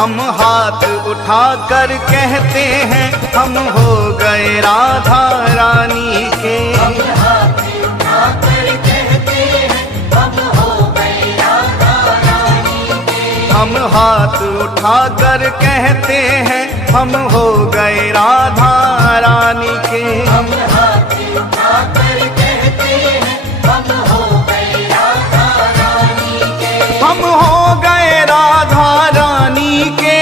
हम हाथ उठाकर कहते हैं हम हो गए राधा रानी के। हम हाथ उठाकर कहते हैं हम हो गए राधा रानी के। हम हाथ उठाकर कहते हैं हम हो गए राधा रानी के। हम हाथ उठाकर कहते हैं हम हो गए राधा रानी के। हम हो गए राधा रानी के।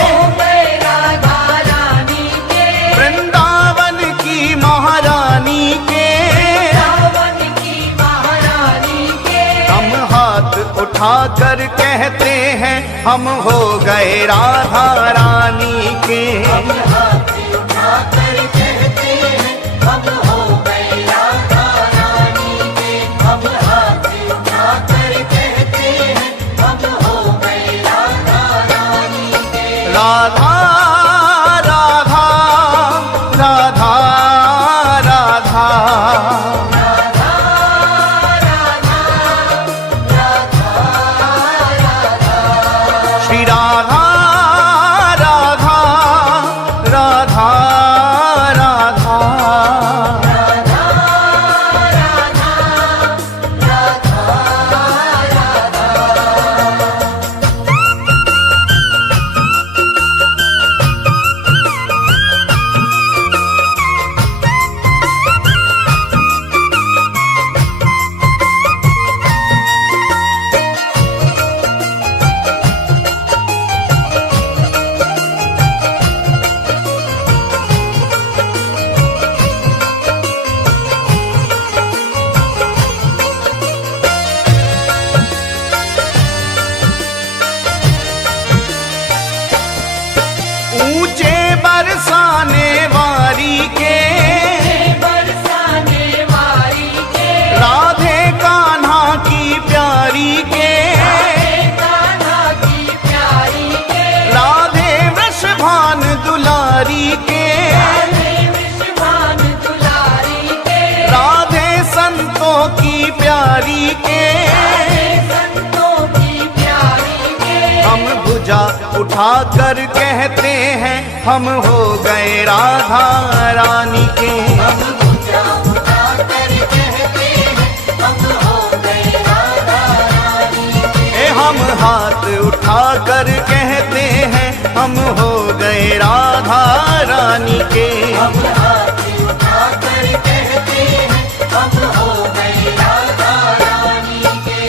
हो गए राधा रानी के। वृंदावन की महारानी के। रावण की महारानी के। हम हाथ उठाकर कहते हैं हम हो गए राधा रानी के। हम हाथ उठाकर कहते हैं हम हो गए राधा रानी के। हम हाथ उठाकर कहते हैं हम हो गए राधा रानी के। राधा राधा राधा राधा राधा राधा राधा श्री राधा राधा राधा राधा ऊंचे बरसाने वारी के। बरसाने वारी के। राधे कान्हा की प्यारी के। कान्हा की प्यारी के। राधे वृषभान दुलारी के। राधे विश्वान दुलारी के। राधे संतों की प्यारी के। राधे संतों की प्यारी के। हम भुजा उठाकर कहते हैं हम हो गए राधा रानी के। हम भुजा उठाकर कहते हैं हम हो गए राधा रानी के। हम हाथ उठाकर कहते हैं हम हो गए राधा रानी के। हम हाथ उठाकर कहते हैं हम हो गए राधा रानी के।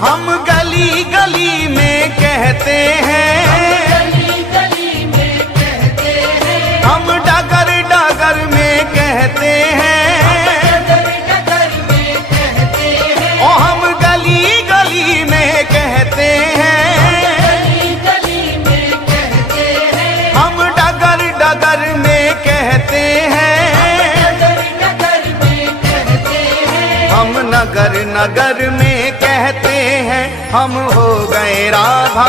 हम गली गली में कहते हैं। गली गली में कहते हैं। हम डगर डगर में कहते हैं। डगर डगर में कहते हैं। ओ हम गली गली में कहते हैं। गली गली में कहते हैं। हम डगर डगर में कहते हैं। डगर डगर में कहते हैं। हम नगर नगर में कहते हैं हम हो गए राधा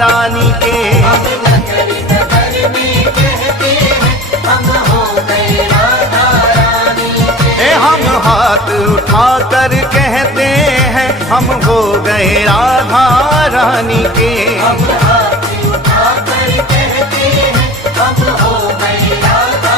रानी के। हम नगर नगर में कहते हैं हम हो गए राधा रानी के। हम हाथ उठाकर कहते हैं हम हो गए राधा रानी के। हम हाथ उठाकर कहते हैं हम हो गए राधा